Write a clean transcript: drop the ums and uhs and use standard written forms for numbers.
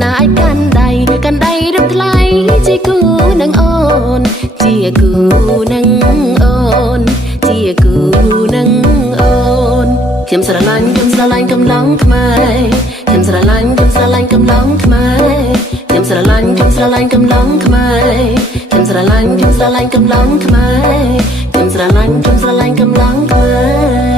ស្នាយកាន់ដៃរំថ្លៃជាគូនឹងអូនជាគូនឹងអូនជាគូនឹងអូនខ្ញុំស្រឡាញ់កំឡុងខ្មែរខ្ញុំស្រឡាញ់កំឡុងខ្មែរខ្ញុំស្រឡាញ់កំឡុងខ្មែរខ្ញុំស្រឡាញ់កំឡុងខ្មែរខ្ញុំស្រឡាញ់កំឡុងខ្មែរ